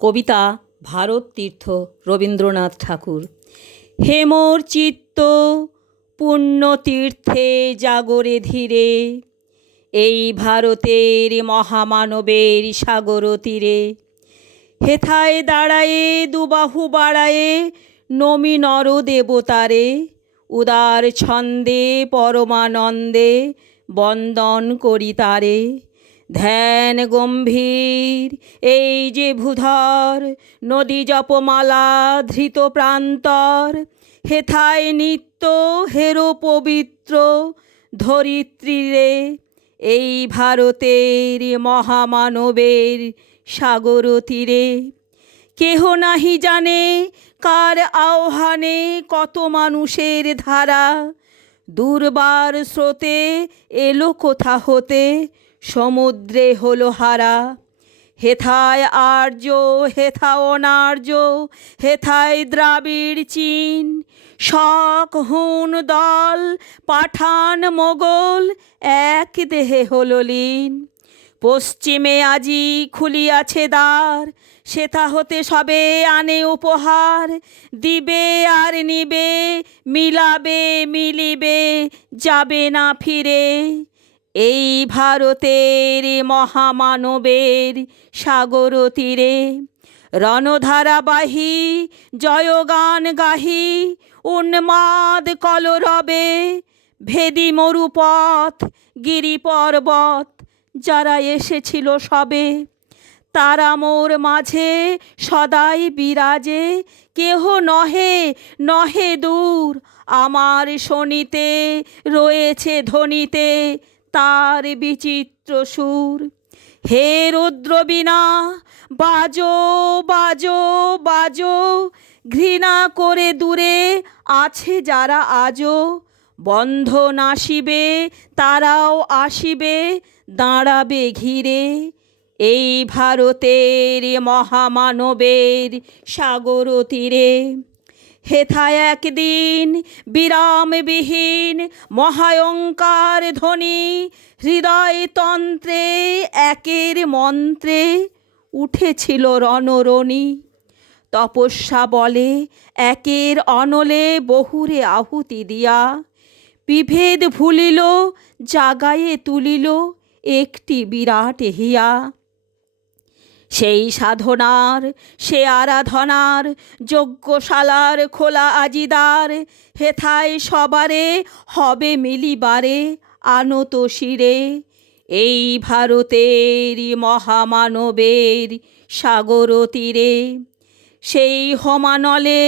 কবিতা ভারত তীর্থ রবীন্দ্রনাথ ঠাকুর। হে মোর চিত্ত পুণ্যতীর্থে জাগরে ধীরে, এই ভারতের মহামানবের সাগর তীরে। হেথায় দাঁড়ায়ে দুবাহু বাড়ায়ে নমি নর দেবতারে, উদার ছন্দে পরমানন্দে বন্দন করি তারে। ধ্যান গম্ভীর এই যে ভূধর, নদী জপমালা ধৃত প্রান্তর। হেথায় নিত্য হেরো পবিত্র ধরিত্রীরে, এই ভারতের মহামানবের সাগর তীরে। কেহ নাহি জানে কার আহ্বানে কত মানুষের ধারা, দুর্বার স্রোতে এলো কোথা হতে সমুদ্রে হলো হারা। হেথায় আর্য হেথা অনার্য, হেথায় দ্রাবিড় চীন, শক হুন দল পাঠান মোগল এক দেহে হলো লীন। পশ্চিমে আজি খুলিয়াছে দ্বার, সেথা হতে সবে আনে উপহার। দিবে আর নিবে মিলাবে মিলিবে যাবে না ফিরে, এই ভারতের মহামানবের সাগর তীরে। রণধারাবাহী জয়গান গাহি উন্মাদ কলরবে, ভেদি মরুপথ গিরি পর্বত যারা এসেছিল সবে। তারা মোর মাঝে সদাই বিরাজে, কেহ নহে নহে দূর আমার শোনিতে রয়েছে ধ্বনিতে তার বিচিত্র সুর। হে রুদ্রবীণা বাজো বাজো বাজো, ঘৃণা করে দূরে আছে যারা আজও। বন্ধ নাশিবে তারাও আসিবে দাঁড়াবে ঘিরে, এই ভারতের মহামানবের সাগর তীরে। হেথায় একদিন বিরামবিহীন মহায়ঙ্কার ধ্বনি, হৃদয় তন্ত্রে একের মন্ত্রে উঠেছিল রণরণি। তপস্যা বলে একের অনলে বহুরে আহুতি দিয়া, বিভেদ ভুলিল জাগায়ে তুলিল একটি বিরাট হিয়া। সেই সাধনার সে আরাধনার যজ্ঞশালার খোলা আজিদার, হেথায় সবারে হবে মিলিবারে আনত শিরে, এই ভারতের মহামানবের সাগর তীরে। সেই হোমানলে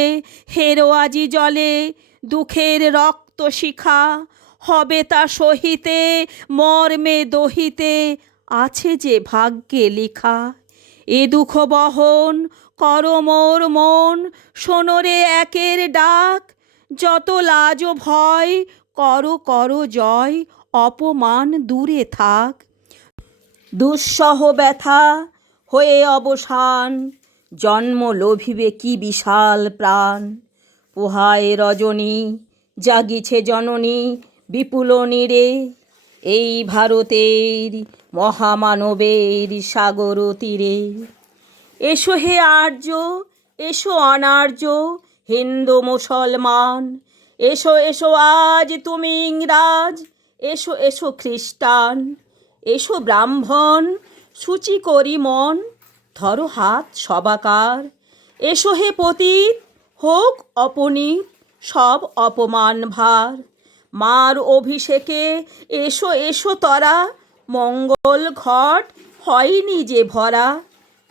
হেরো আজি জলে দুঃখের রক্ত শিখা, হবে তা সহিতে মর্মে দহিতে আছে যে ভাগ্যে লিখা। এ দুঃখ বহন কর মোর মন, শোনরে একের ডাক। যত লাজ ও ভয় করো করো জয়, অপমান দূরে থাক। দুঃসহ ব্যথা হয়ে অবসান, জন্ম লোভিবে কি বিশাল প্রাণ। পোহায় রজনী জাগিছে জননী বিপুল নীরে, এই ভারতের মহামানবের সাগর তীরে। এসো হে আর্য এসো অনার্য হিন্দু মুসলমান, এসো এসো আজ তুমি ইংরাজ, এসো এসো খ্রিস্টান। এসো ব্রাহ্মণ সূচি করি মন, ধরো হাত সবাকার। এসো হে পতিত হোক অপনীত সব অপমান ভার। মার অভিষেকে এসো এসো তরা, মঙ্গল ঘট হয়নি যে ভরা।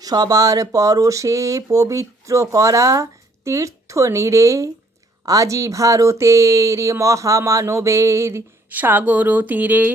সবার পরশে পবিত্র করা তীর্থ নীরে, আজি ভারতের মহামানবের সাগর তীরে।